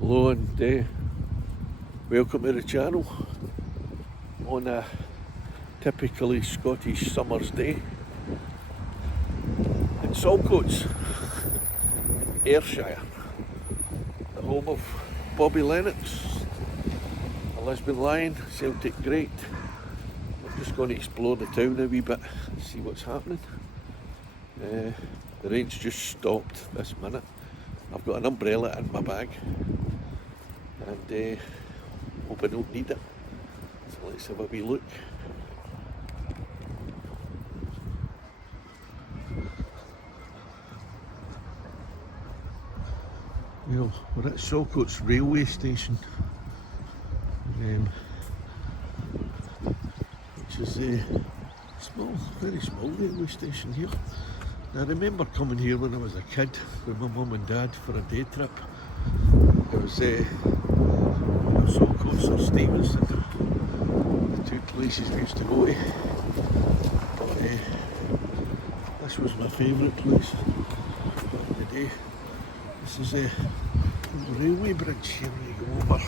Hello and welcome to the channel on a typically Scottish summer's day in Saltcoats, Ayrshire, the home of Bobby Lennox, a Lisbon Lion, Celtic great. I'm just going to explore the town a wee bit, see what's happening. The rain's just stopped this minute. I've got an umbrella in my bag and hope I don't need it. So let's have a wee look. Well, we're at Saltcoats railway station, which is a small, very small railway station here. Now, I remember coming here when I was a kid with my mum and dad for a day trip. It was Saltcoats or Stevenson, the two places we used to go to. But this was my favourite place back in the day. This is a railway bridge here when you go over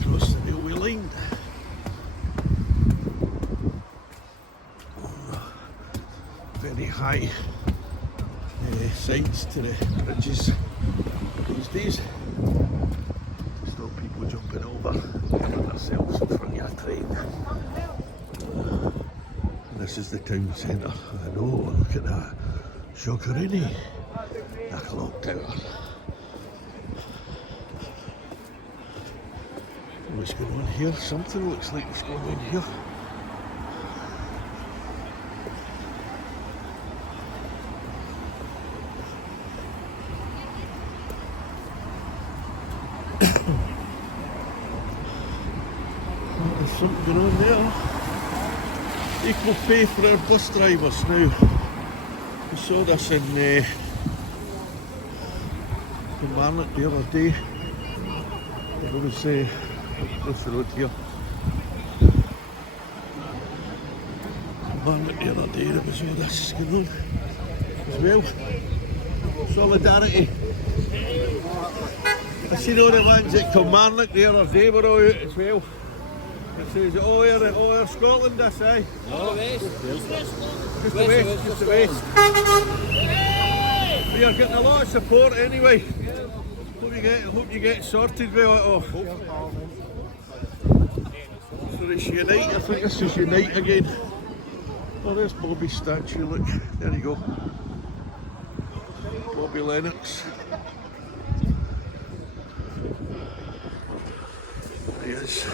across the railway line. Very high sides to the bridges these days. Still people jumping over, getting themselves in front of a train. And this is the town centre. I know, look at that. Shockerini, the clock tower. What's going on here? Something looks like what's going on here. There's something going on there. Equal pay for our bus drivers now. We saw this in Marnock the other day. It was across the road here. Marnock the other day, there was all this going on as well. Solidarity. I seen all the ones at Kilmarnock the other day were all out as well. It says OorScotland, this, aye? No, west. Just the west. We are getting a lot of support anyway. Hope you get sorted well it off. So it's Unite, I think this is Unite again. Oh, there's Bobby's statue, look. There you go. Bobby Lennox. There he is.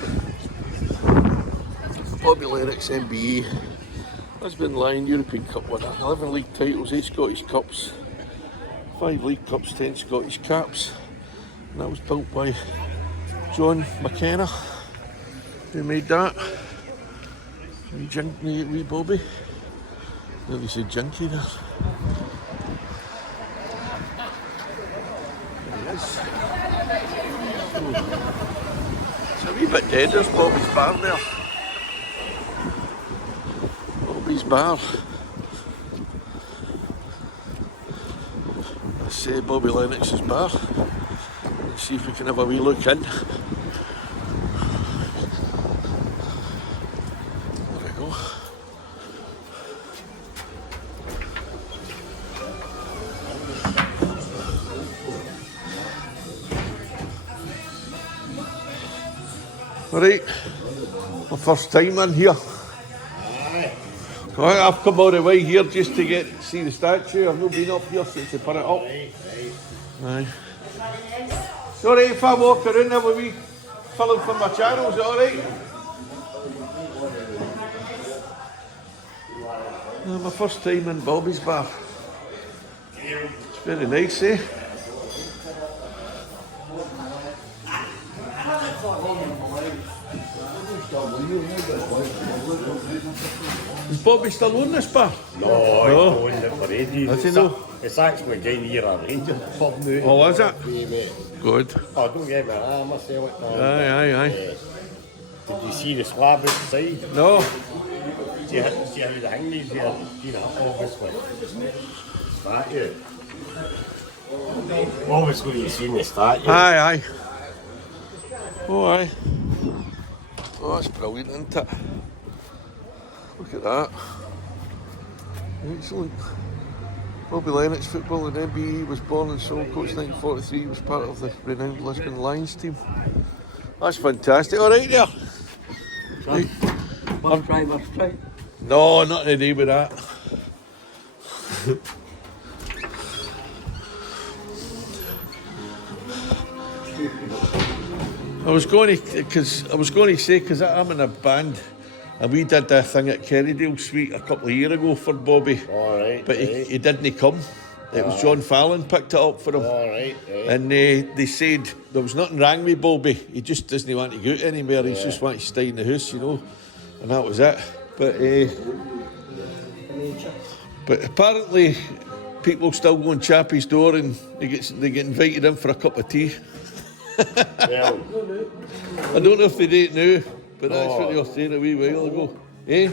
Bobby Lennox, MBE, Lisbon Lion, European Cup winner, 11 league titles, 8 Scottish Cups, 5 League Cups, 10 Scottish Caps. And that was built by John McKenna, who made that. Wee Bobby. Nearly said Jinky there. There he is. Oh. It's a wee bit dead, there's Bobby's Bar there. Bobby's Bar. Let's Bobby Lennox's bar. Let's see if we can have a wee look in. There we go. Alright, my first time in here. I've come all the way here just to see the statue. I've not been up here since they put it up. Aye. Sorry if I walk around there with wee filling for my channel, is it alright? My first time in Bobby's Bar. It's very nice, eh? Is Bobby still on this bar? No, he's going there for ages. Does he know? It's actually going here a Rangers pub now. Oh, is it? Good. Oh, don't get me wrong, I must say what Aye. Did you see the slab outside? No. See how the hangings here, you know, obviously. Statue. Obviously, you've seen the statue. Aye. Oh, aye. Oh, that's brilliant, isn't it? Look at that. Excellent. Bobby Lennox, football and MBE, was born in Saltcoats 1943, was part of the renowned Lisbon Lions team. That's fantastic. All right there. Right. First try. No, nothing to do with that. I was going to say because I'm in a band, and we did a thing at Kerrydale Suite a couple of years ago for Bobby. All right. But he didn't come. It was John Fallon picked it up for him. All right. And they said there was nothing wrong with Bobby. He just doesn't want to go out anywhere. He just wants to stay in the house, you know. And that was it. But apparently people still go and chap his door and they get invited in for a cup of tea. Well, I don't know if they do it now, but that's what they were saying a wee while ago. Eh?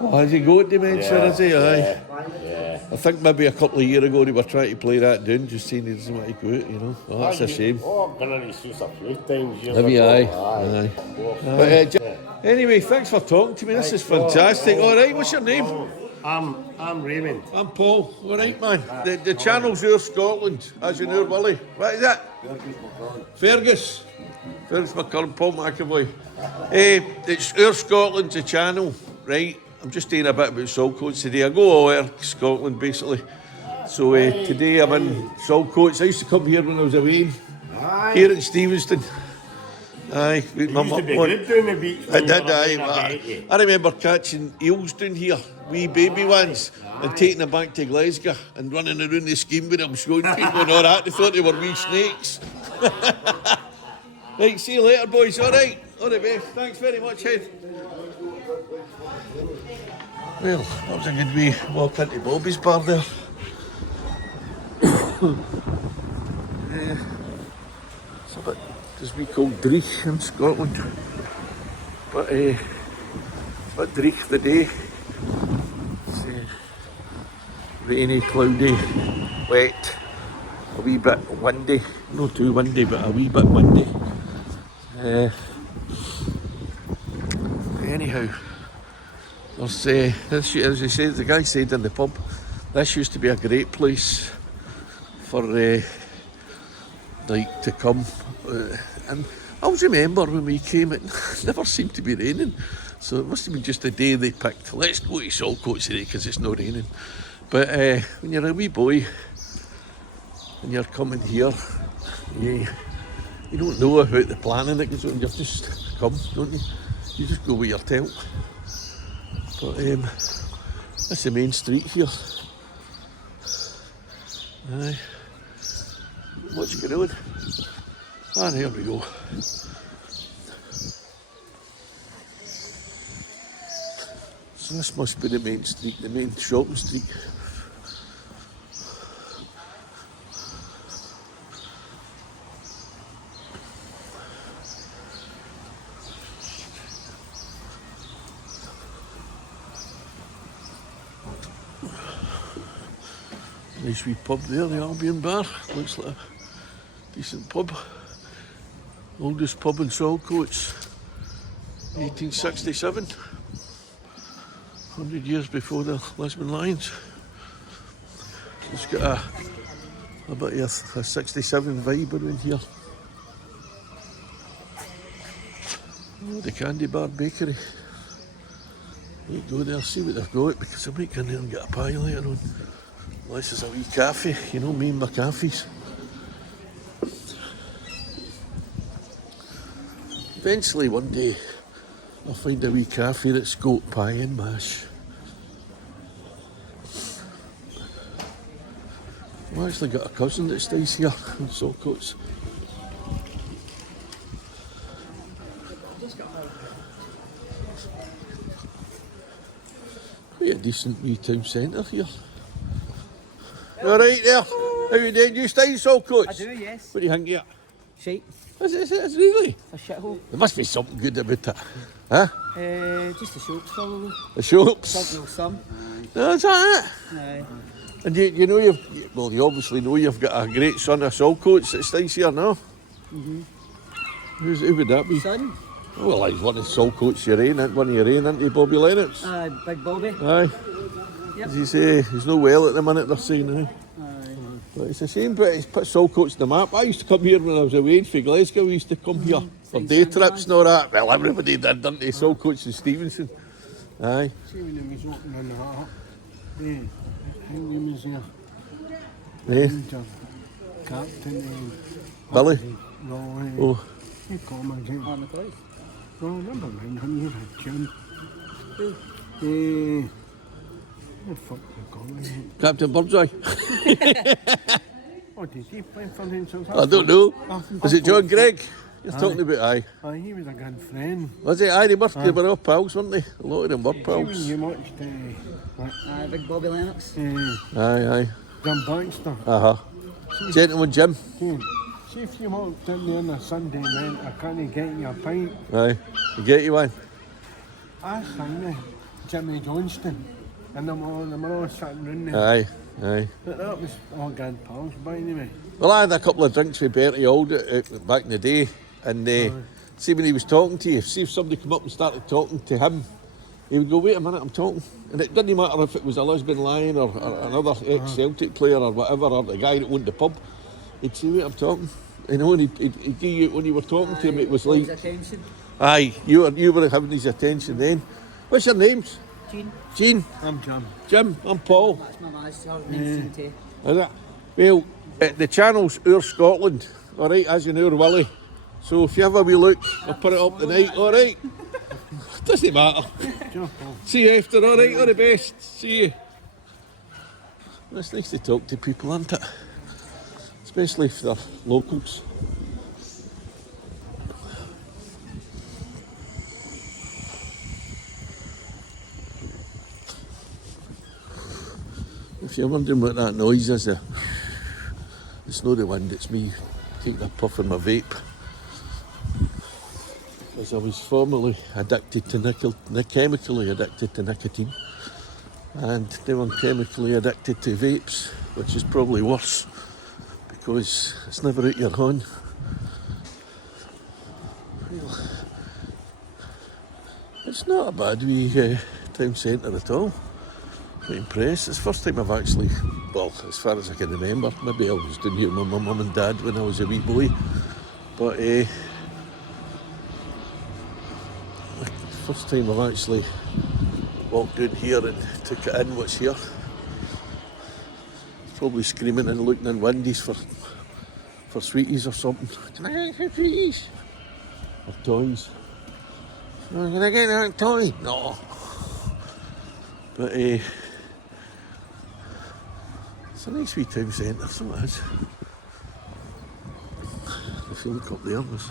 Oh, has he got dementia, has he? Aye. yeah. I think maybe a couple of years ago they were trying to play that down, just saying he doesn't want to go out, you know. Oh, that's a shame. Oh, I've been on his house a few times. Have you? Aye. Of course. But, anyway, thanks for talking to me. This is fantastic. All right, what's your name? I'm Raymond. I'm Paul. All right, man. The channel's OorScotland, as you know, Willie. What is it? Fergus. Fergus McCurran, Paul McAvoy. It's OorScotland's the channel, right? I'm just doing a bit about Saltcoats today. I go all over Scotland, basically. So today I'm in Saltcoats. I used to come here when I was away. Here in Stevenston. Aye. You used to be good down the beach. I did, aye. I remember catching eels down here, wee baby ones, and taking them back to Glasgow and running around the scheme with them, showing people and all that. They thought they were wee snakes. Right, see you later, boys. All right. All the best. Thanks very much, Head. Well, that was a good wee walk into Bobby's bar there. It's a bit, as we call Dreich in Scotland. But it's a bit Dreich the day. It's rainy, cloudy, wet, a wee bit windy. Not too windy, but a wee bit windy. Anyhow, there's this, as he said, the guy said in the pub, this used to be a great place for like to come. And I always remember when we came, it never seemed to be raining, so it must have been just a day they picked. Let's go to Saltcoats today because it's not raining. But when you're a wee boy and you're coming here, you don't know about the planning that goes on. You just come, don't you? You just go with your tent. But that's the main street here. Aye. What's going on? And here we go. So this must be the main street, the main shopping street. Nice wee pub there, the Albion Bar. Looks like a decent pub. Oldest pub in Saltcoats. 1867. 100 years before the Lisbon Lions. It's got a bit of a 67 vibe around here. Oh, the Kandy Bar bakery. Might go there, see what they've got, because I might go in there and get a pie later on. This is a wee cafe, you know me and my cafes. Eventually one day I'll find a wee cafe that's got pie and mash. I've actually got a cousin that stays here in Saltcoats. Quite a decent wee town centre here. All right there. How you doing? You stay in Saltcoats? I do, yes. What do you think here? Shite. Is it really? A shithole. There must be something good about it. Huh? Just the shops, probably. The shops? Something or some. No, is that it? Aye. And you know you obviously know you've got a great son of Saltcoats that stays here now. Who would that be? Son? Oh, well, he's one of Saltcoats one of your own, isn't he, Bobby Lennox? Big Bobby. Aye. Yep. As you say, he's no well at the minute, they're saying now. Aye. But it's a shame, but he's put Saltcoats on the map. I used to come here when I was away in Glasgow. We used to come here for day trips and all that. Well, everybody did, didn't they? Saltcoats and Stevenson. Aye. See when it was opening that up. Who was here? Yeah. Captain. Billy. No, Oh. you call him again. On the place. No, never mind him. You had Jim. Who? What the fuck do you call him? Captain Birdseye. Oh, did he play for him? I don't know. Was it John Gregg? You're talking about, aye. Oh, he was a good friend. Was it? Aye, they were all pals, weren't they? A lot of them were pals. You watched Big Bobby Lennox. Aye. Jim Baxter. Uh-huh. Gentleman Jim. See if you walked in there on a Sunday night, I can't get you a pint. Aye. You get you one? I sang Jimmy Johnston. And them all sitting round there. Aye. But that was all good pals, by the way. Well, I had a couple of drinks with Bertie Auld back in the day, and see when he was talking to you, see if somebody come up and started talking to him, he would go, wait a minute, I'm talking. And it didn't matter if it was a Lisbon Lion or another ex-Celtic player or whatever, or the guy that owned the pub, he'd say, wait, I'm talking. You know, and he'd give you, when you were talking to him, it was like, Attention. aye, you were having his attention then. What's your names? Jean. I'm Jim. Jim, I'm Paul. That's my last name. Is it? Well, the channel's OorScotland, all right, as in Oor Willie. So if you have a wee look, I'll put it up tonight, all right? Doesn't matter. See you after, all right? All the best. See you. It's nice to talk to people, isn't it? Especially if they're locals. If you're wondering what that noise is, it's not the wind, it's me taking a puff of my vape. Because I was formerly addicted to chemically addicted to nicotine. And now I'm chemically addicted to vapes, which is probably worse because it's never out your horn. Well, it's not a bad wee town centre at all. Quite impressed. It's the first time I've actually, well, as far as I can remember, maybe I was down here with my mum and dad when I was a wee boy, but first time I've actually walked down here and took it in what's here. Probably screaming and looking in windies for sweeties or something. Can I get some sweeties? Or toys? Can I get that toy? No. But it's a nice wee town centre, so it is. If you look up there, there's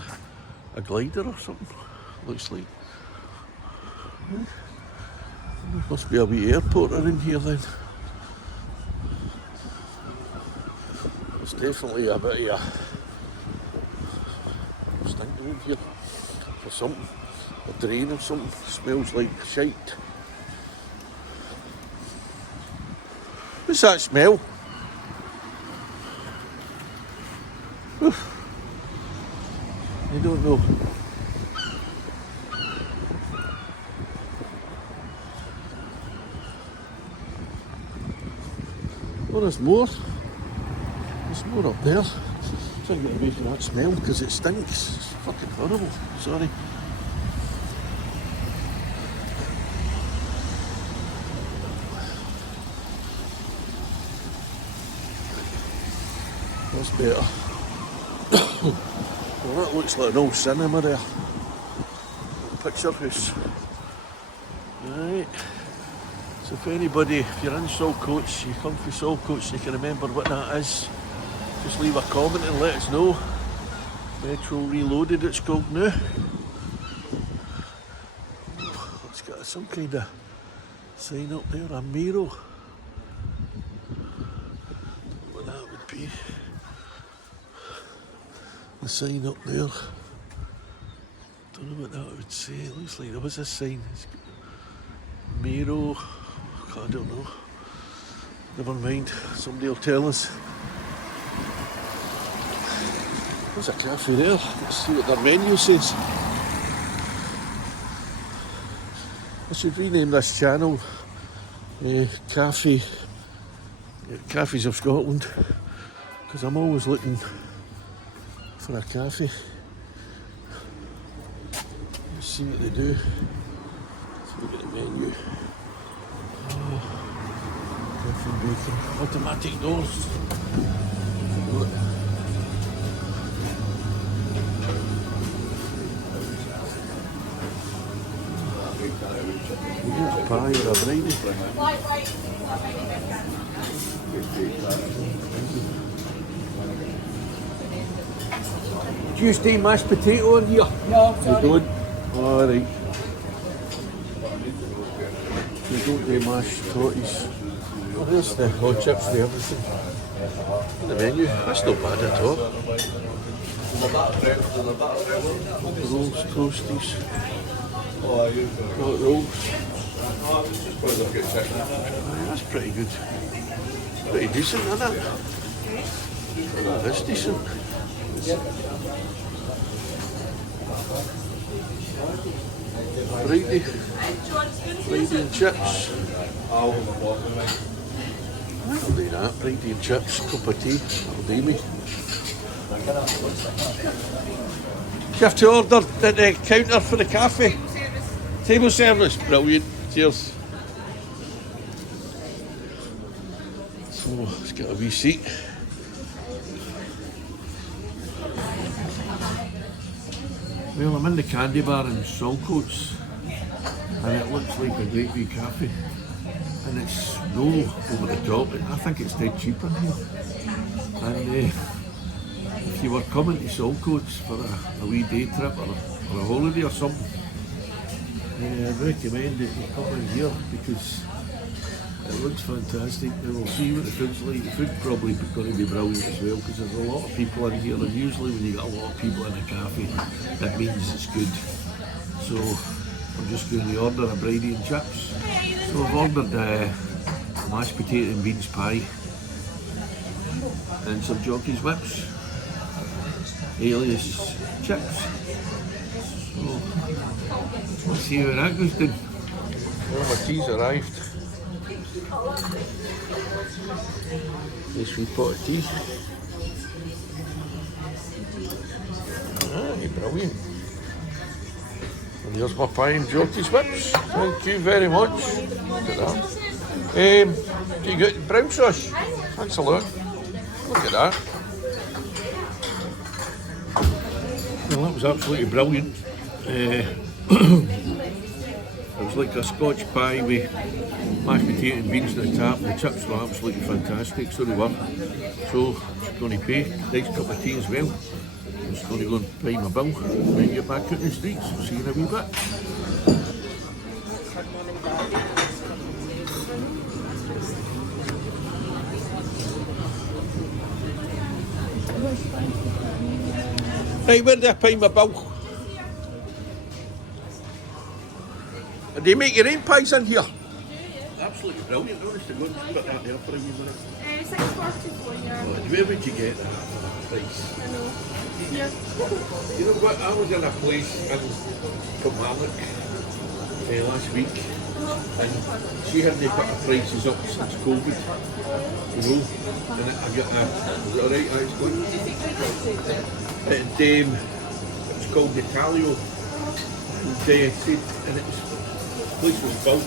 a glider or something, looks like. There must be a wee airport around here then. There's definitely a bit of a stink around here for something. A drain or something, smells like shite. What's that smell? Oof. I don't know. Oh, there's more. There's more up there. Trying to get away from that smell because it stinks. It's fucking horrible. Sorry. That's better. Well, that looks like an old cinema there. Picture house. Right. So if anybody, if you're in Saltcoats, you come from Saltcoats, you can remember what that is, just leave a comment and let us know. Metro Reloaded it's called now. It's got some kind of sign up there, a Miro. What that would be. The sign up there. Don't know what that would say. It looks like there was a sign. It's Miro. I don't know. Never mind, somebody will tell us. There's a cafe there. Let's see what their menu says. I should rename this channel Cafes of Scotland, because I'm always looking for a cafe. Let's see what they do. Let's look at the menu. Coffee and bacon. Automatic doors. Look. Yeah, a pie or a briny. Do you stay mashed potato in here? No, You sorry. don't? Alright. You don't do mashed totties. Oh, there's the hot chips, the everything. The menu, that's not bad at all. Rolls, toasties. Hot rolls. That's pretty good. Pretty decent, isn't it? That's decent. Friday and chips. I'll do that. Friday and chips, cup of tea. That'll do me. You have to order at the counter for the cafe. Table service. Brilliant. Cheers. So, let's get a wee seat. Well, I'm in the Kandy Bar in Saltcoats, and it looks like a great wee cafe, and it's no over the top. I think it's dead cheap in here. And if you were coming to Saltcoats for a wee day trip or a holiday or something, I'd recommend that you come in here because it looks fantastic. And we'll see what the food's like. The food's probably going to be brilliant as well because there's a lot of people in here, and usually when you get a lot of people in a cafe, that means it's good. So I'm just going to order a briny and chips. So I've ordered mashed potato and beans pie and some Jockey's whips, alias chips. So let's see how that goes down. Well, my tea's arrived. Nice wee pot of tea. Aye, brilliant. And here's my pie and Jockey's whips. Thank you very much. Look at that. Do you get brown sauce? Thanks a lot. Look at that. Well, that was absolutely brilliant. It was like a Scotch pie with mashed potato and beans on the top. The chips were absolutely fantastic, so they were. So, just going to pay. Nice cup of tea as well. I'm just going to go and pay my bill when you're back out in the streets. See you in a wee bit. Right, where did I pay my bill? Do you make your own pies in here? Absolutely brilliant, honest to God. Just put that there for a wee minute. $6.44 here. Oh, where would you get that price? I know. Here. You know what, I was in a place in Kilmarnock last week, and she hadn't put her prices up since COVID, you know, and I got a, is it alright, it's good? And it was called the Talio, and it was, the place was built,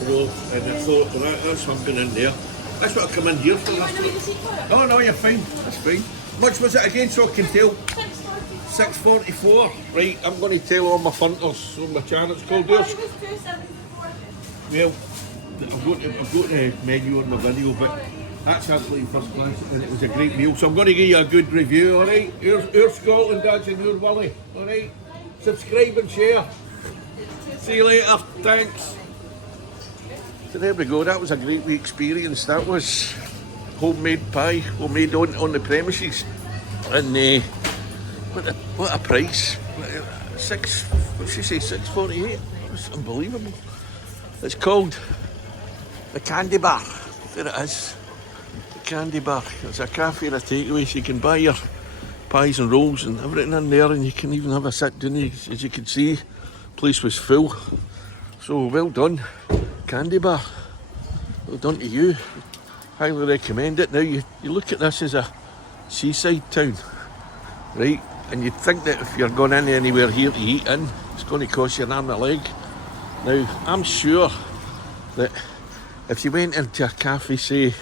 you know, and I thought, well, that's something in there. That's what I come in here for. Oh no, you're fine, that's fine. How much was it again, so I can tell? $6.44. Right, I'm going to tell all my funters on my channel. It's called yours. Well, I've got the menu on my video, but that's absolutely first class, and it was a great meal. So I'm going to give you a good review, all right? OorScotland, Dad's and Oor Willie, all right? Subscribe and share. See you later. Thanks. So there we go. That was a great wee experience. That was homemade pie, homemade on the premises, and what a price! What'd she say? $6.48. It's unbelievable. It's called the Kandy Bar there it is. The Kandy Bar. It's a cafe and a takeaway, so you can buy your pies and rolls and everything in there, and you can even have a sit down. As you can see, the place was full. So well done, Kandy Bar. Well done to you. Highly recommend it. Now you look at this as a seaside town, right? And you'd think that if you're going in anywhere here to eat in, it's going to cost you an arm and a leg. Now, I'm sure that if you went into a cafe, say,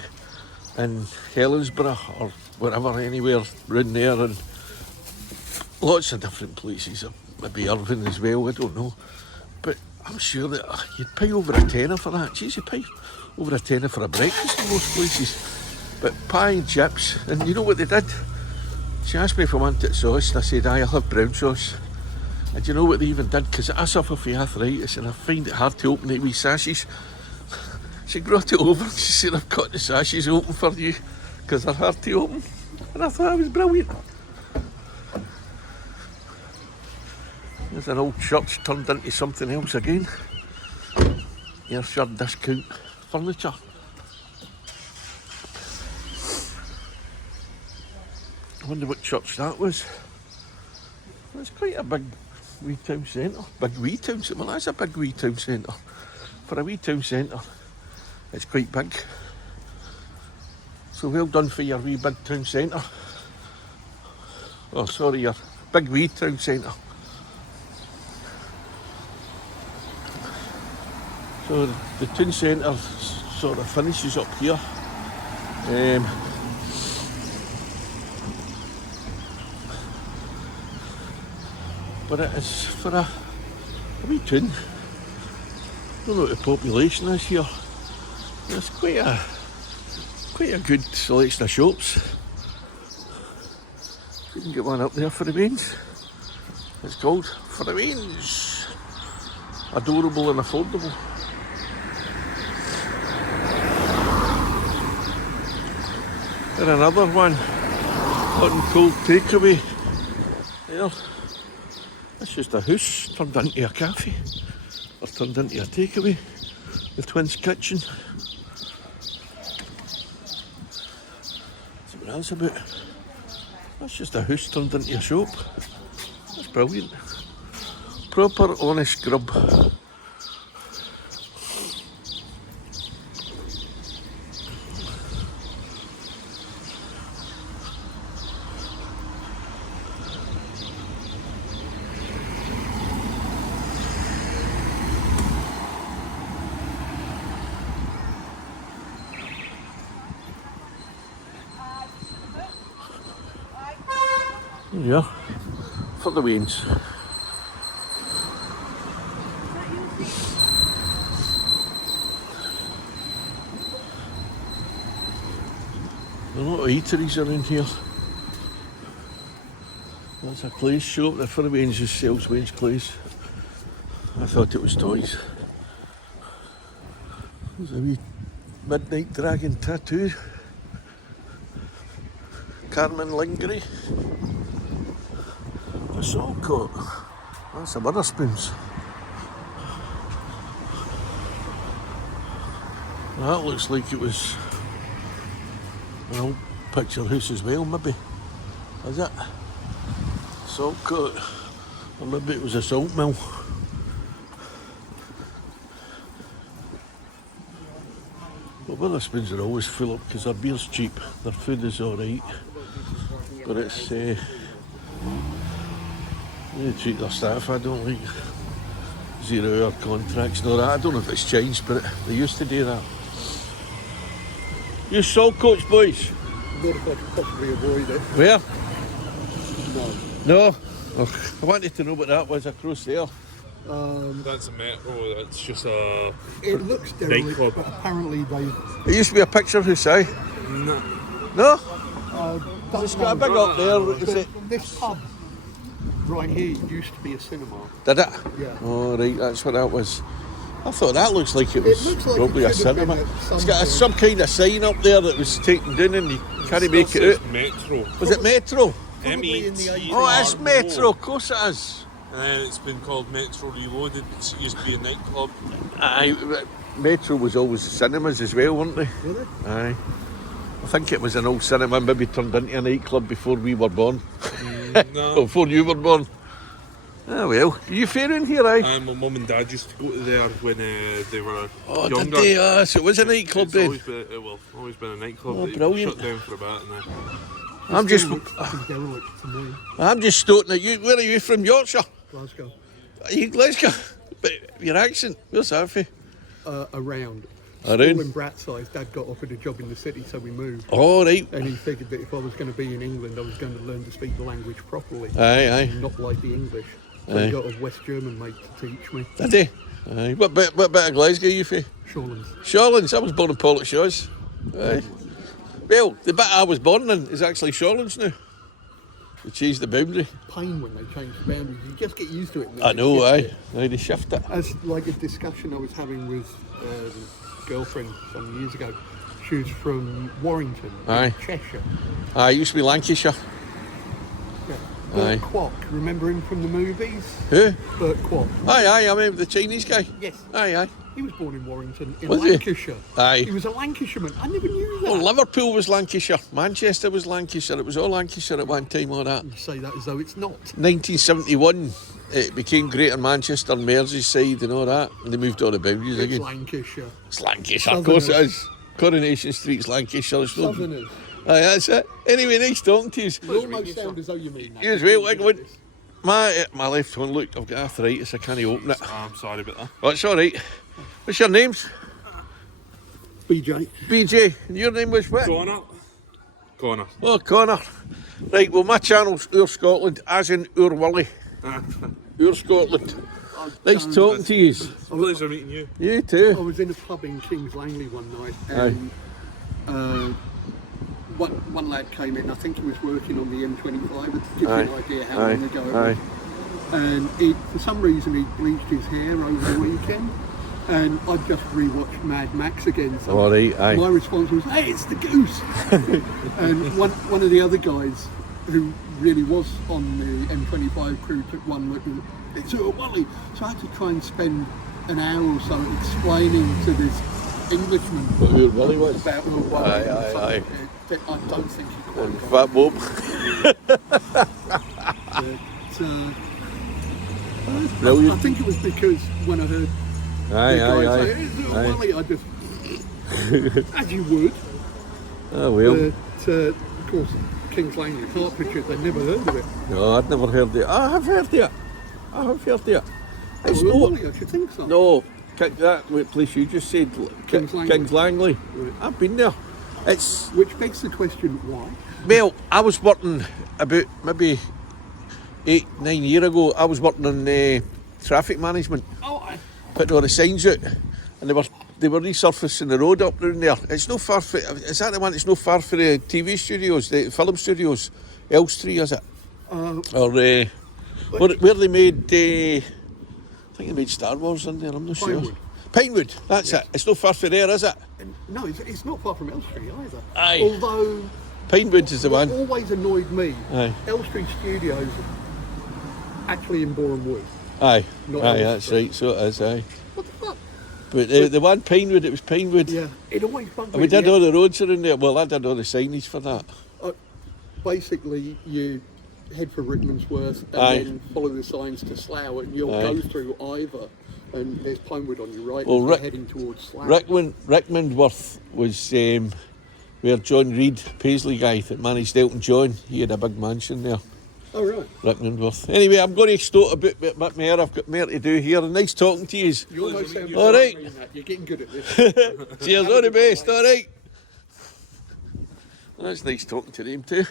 in Helensburgh or wherever, anywhere round there, and lots of different places, maybe Irvine as well, I don't know, but I'm sure that you'd pay over a tenner for that. Jeez, you pay over a tenner for a breakfast in most places. But pie and chips, and you know what they did? She asked me if I wanted sauce, and I said, I'll have brown sauce. And you know what they even did? Because I suffer from arthritis and I find it hard to open the wee sashes. She brought it over and she said, I've got the sashes open for you because they're hard to open. And I thought it was brilliant. There's an old church turned into something else again. Here's your discount furniture. I wonder what church that was. It's quite a big wee town centre. Big wee town centre. Well, that's a big wee town centre. For a wee town centre, it's quite big. So well done for your wee big town centre. Oh, sorry, your big wee town centre. So the town centre sort of finishes up here. But it is for a wee town. I don't know what the population is here. There's quite a good selection of shops. You can get one up there for the Bains. It's called For the Bains. Adorable and affordable. And another one, hot and cold takeaway. There. That's just a house turned into a cafe, or turned into a takeaway. The Twins Kitchen. See what that's about. That's just a house turned into a shop. That's brilliant. Proper honest grub. Yeah, for the Bains. There are a lot of eateries around here. That's a Clay's shop. The For the Bains just sells Bains Clays. I thought it was toys. There's a wee midnight dragon tattoo. Carmen Lingerie. A Saltcoat. That's some other spoons. That looks like it was an old picture house as well, maybe. Is it? Saltcoat. Or maybe it was a salt mill. Well, Witherspoons are always full up because their beer's cheap. Their food is alright. But it's they treat their staff, I don't like 0 hour contracts. No, I don't know if it's changed, but they used to do that. You Saltcoats, boys? Not if I could possibly avoid it. Where? No. No? Oh, I wanted to know what that was across there. That's a metro, that's just a It looks derelict, nightclub. but apparently they... It used to be a picture house, eh? No. No? That's It's got a big up there. Is it? This pub right here used to be a cinema. Did it? Yeah. Oh, right, that's what that was. I thought that looks like it was looks like probably it a should have cinema. been at It's got some some kind of sign up there that was taken down and you can't make it out. Metro. Was it Metro? Probably in the M-E-T-R-O. Oh, it's Metro, of course it is. And then it's been called Metro Reloaded. It used to be a nightclub. Aye, Metro was always cinemas as well, weren't they? Were they? Aye. I think it was an old cinema, maybe turned into a nightclub before we were born. No. Before you were born. Ah well, you fair in here, aye? My mum and dad used to go to there when they were Oh, younger. did they? So it was a nightclub It's then? always been a nightclub. Oh, That brilliant. Shut down for a bit and then. I'm just, Fucking derelict to me. I'm just stoating at you. Where are you from? Yorkshire? Glasgow. Are you Glasgow? But your accent, where's that for? Around. Around? All in Brat's Dad got offered a job in the city, so we moved. Oh, right. And he figured that if I was going to be in England, I was going to learn to speak the language properly. Aye, aye. Not like the English. So Aye. he got a West German mate to teach me. Did he? Aye. What bit of Glasgow are you from? Shawlands. Shawlands. I was born in Pollokshaws. Aye. Well, the bit I was born in is actually Shawlands now. They changed the boundary. Pain when they change the boundaries. You just get used to it. and then I it know, gets aye. there. Aye, they shift it. As like a discussion I was having with a girlfriend some years ago. She was from Warrington, Aye. Cheshire. Aye, it used to be Lancashire. Yeah. Aye. Bert Kwok, remember him from the movies? Who? Bert Kwok. Aye, aye, I remember the Chinese guy. Yes. Aye, aye. He was born in Warrington, in Was he? Lancashire. Aye. He was a Lancashireman. I never knew that. Well, Liverpool was Lancashire. Manchester was Lancashire. It was all Lancashire at one time, all that. You say that as though it's not. 1971, it became Greater Manchester, Merseyside and all that. And they moved all the boundaries It's again. Lancashire. It's Lancashire, of course it Southerners. is. Coronation Street's Lancashire. It's no... Southerners. Aye, that's it. Anyway, nice talking to you. You almost sound as though you mean that. You as well, like what? My left hand, look, I've got arthritis, I can't open it. I'm sorry about that. Oh, it's alright. What's your names? BJ. BJ. And your name was what? Connor. Oh, Connor. Right, well, my channel's OorScotland, as in Willie. OorScotland. Nice talking to you. It's a pleasure meeting you. You I too. was in a pub in Kings Langley one night and one lad came in, I think he was working on the M25, to give you an idea how long ago it was. And for some reason he bleached his hair over the weekend, and I just rewatched Mad Max again. So All right, aye. my response was, "Hey, it's the goose!" And one of the other guys who really was on the M25 crew took one look and it's Wally. So I had to try and spend an hour or so explaining to this Englishman What Willie was? about Wally. Aye. I don't think he quite got Fat Bob. it. Brilliant. I think it was because when I heard Aye, the guy aye, say, aye. "It's Aye. Wally," I just, as you would. Oh, well. But of course, Kings Langley, Hertfordshire, they'd never heard of it. No, I'd never heard it. I have heard it. It's Oh, no. Wally, I should think so. No, that place you just said, Kings Langley. Kings Langley. Right. I've been there. It's, Which begs the question, why? well, I was working about maybe 8-9 years ago. I was working on traffic management, Oh, I putting all the signs out, and they were resurfacing the road up down there. It's no far for. Is that the one? It's no far for the TV studios, the film studios. Elstree, is it? Or where they made? I think they made Star Wars in there. I'm not sure. Pinewood. Pinewood. That's it. It's no far for there, is it? no, it's not far from Elstree either. Aye. Although, Pinewood is the what one. always annoyed me, Aye. Elstree Studios actually in Boreham Wood. Aye. Not Aye, Elstree. that's right. So it is. Aye. What the fuck? But the one Pinewood, it was Pinewood. Yeah, it always bugged And me. we did yeah. all the roads around there. Well, I did all the signage for that. Basically, you head for Rickmansworth and Aye. then follow the signs to Slough, and you'll Aye. go through Ivor, and there's Pinewood on your right. Well, as you're Rick- heading towards Slough. Rickmansworth was where John Reid, Paisley guy that managed Elton John. He had a big mansion there. Oh right. Rickmansworth. Anyway, I'm going to start a bit more. I've got more to do here. Nice talking to you. You almost sound All right. You're getting good at this. Cheers, all the best. All right. That's nice talking to them too.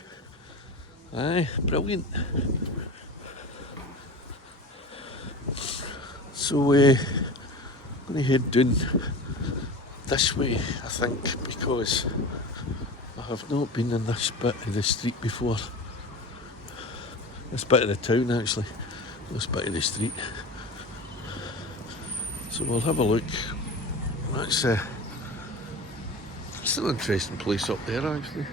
Aye, brilliant. So I'm going to head down this way, I think, because I have not been in this bit of the street before. This bit of the town, actually. This bit of the street. So we'll have a look. That's it's an interesting place up there, actually.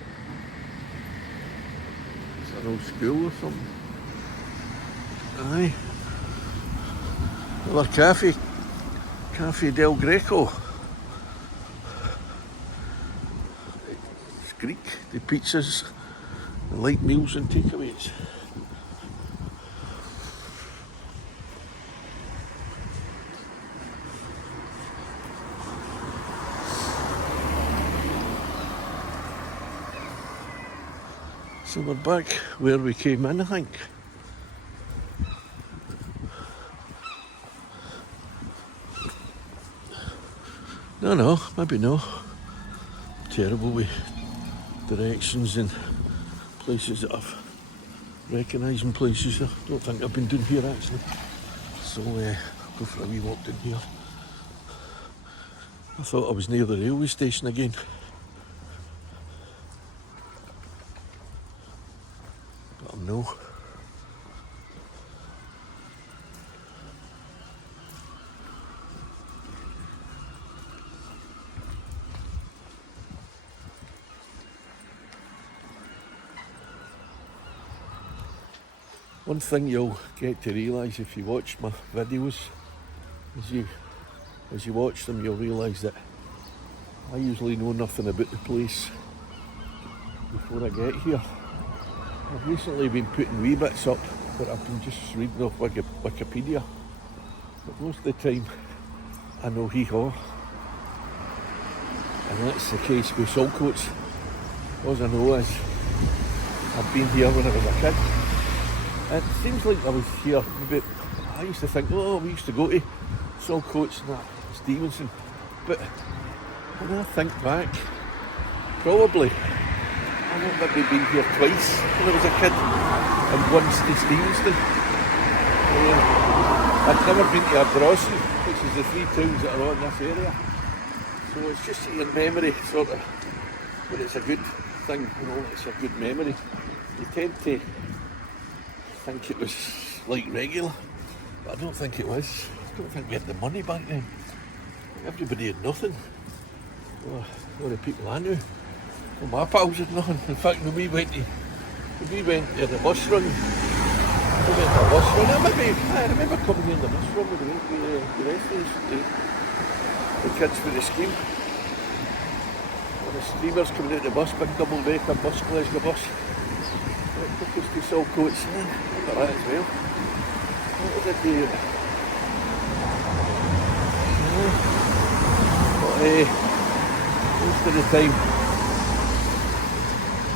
It's an old school or something. Aye. Another Cafe del Greco. Greek, the pizzas, the light meals and takeaways. So we're back where we came in, I think. No, maybe no. Terrible with directions and places that I've recognising places. I don't think I've been down here actually. So I'll go for a wee walk down here. I thought I was near the railway station again. But I'm no. One thing you'll get to realise if you watch my videos, as you watch them, you'll realise that I usually know nothing about the place before I get here. I've recently been putting wee bits up that I've been just reading off Wikipedia, but most of the time I know hee-haw, and that's the case with Saltcoats. All I know is I've been here when I was a kid. It seems like I was here about, I used to think, oh, we used to go to Saltcoats and that, Stevenson, but when I think back, probably I've maybe been here twice when I was a kid, and once to Stevenson. I'd never been to Ardrossan, which is the three towns that are on this area, so it's just your memory sort of, when it's a good thing, you know, it's a good memory. You tend to think it was like regular, but I don't think it was. I don't think we had the money back then. Everybody had nothing. All the people I knew, all my pals had nothing. In fact, when we went to the bus run, I remember coming in the bus run with the rest of the kids for the scheme. All the streamers coming out the bus, big double decker bus, Glasgow bus. It took us to Saltcoats, remember that as well. What was it doing? But most of the time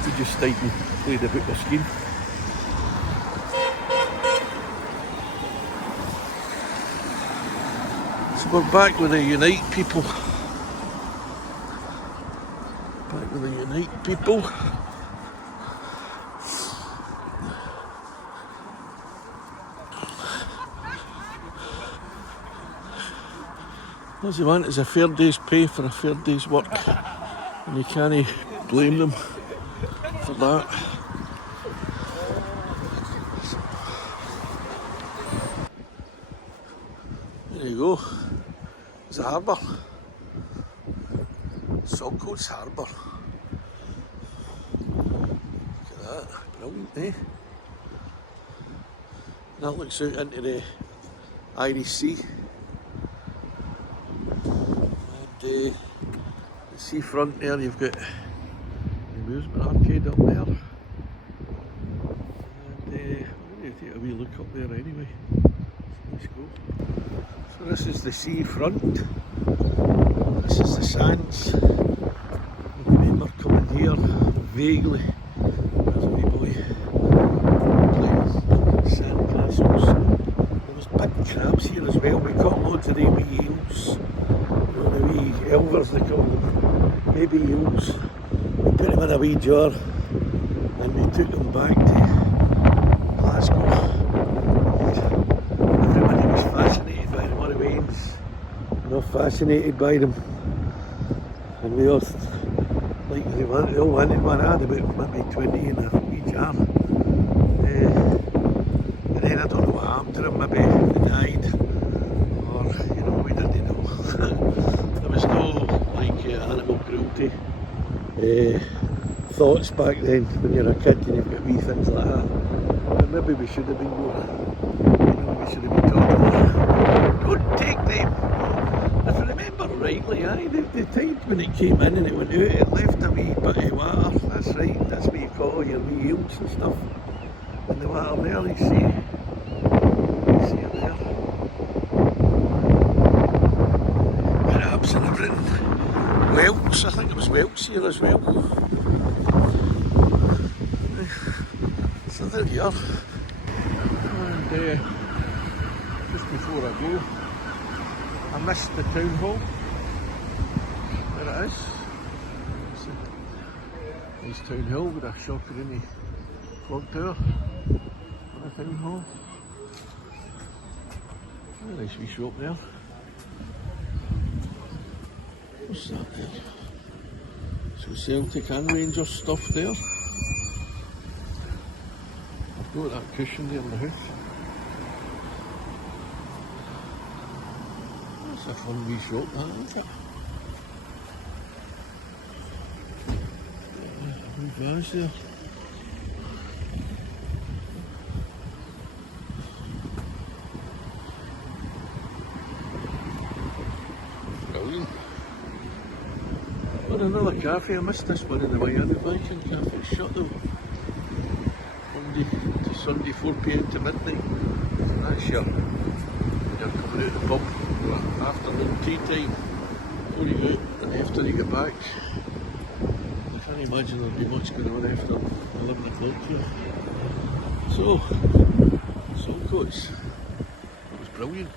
we just stayed and played about the scheme. So we're back with the Unite people. Back with the Unite people. All they want is a fair day's pay for a fair day's work, and you can't blame them for that. There you go, there's a harbour, Saltcoats Harbour. Look at that, brilliant, eh? That looks out into the Irish Sea. The seafront there, you've got the amusement arcade up there, and I'm going to take a wee look up there anyway. Let's go. So this is the seafront, this is the sands. I remember coming here vaguely as a wee boy, playing sand castles. There was big crabs here as well. We caught loads of the wee eels. The wee elvers they call them, baby eels. We put them in a wee jar and we took them back to Glasgow. Everybody was fascinated by the Murray Wains, not fascinated by them, and we all wanted one. I had about maybe 20 in a wee jar, and then I don't know what happened to them. Maybe they died, or you know, we didn't know. There was no animal cruelty thoughts back then when you're a kid and you've got wee things like that. But maybe we should have been more, you know, we should have been taught more. Don't take them. If I remember right, slightly, aye. The tide when it came in and it went out, it left a wee bit of water. That's right, that's what you call your wee yields and stuff. And the water there, you see it there. Crabs and everything. Whelks, I think it was whelks here as well. So there you are. And just before I go, I missed the town hall. There it is. It's a nice town hall with a shockerini clock tower and a town hall. A nice wee shop there. What's that there? So Celtic and Rangers stuff there. I've got that cushion there in the house. That's a fun wee shop, that, isn't it? Wee vase there. Brilliant. Got another cafe. I missed this one in the way. The Viking Cafe's shut though. Monday to Sunday, 4 PM to midnight. That's your you're coming out the pub for afternoon tea time. Before you go out and after you get back. I can't imagine there'll be much going on after 11 o'clock here. So, Saltcoats. It was brilliant.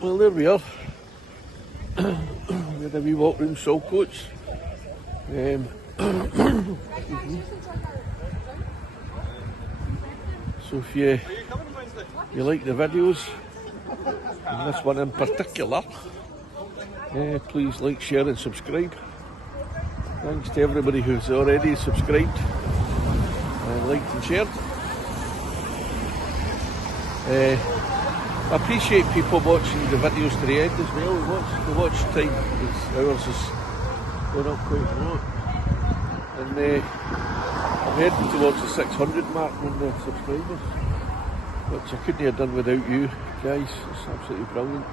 Well, there we are. We had a wee walk round Saltcoats. So if you like the videos, and this one in particular, please like, share and subscribe. Thanks to everybody who's already subscribed and liked and shared. I appreciate people watching the videos to the end as well. The watch time ours is going up quite a lot. And I'm heading towards the 600 mark on the subscribers, which I couldn't have done without you guys. It's absolutely brilliant.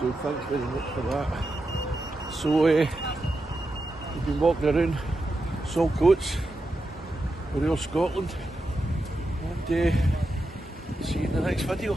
So thanks very much for that. So we've been walking around Saltcoats with OorScotland, and see you in the next video.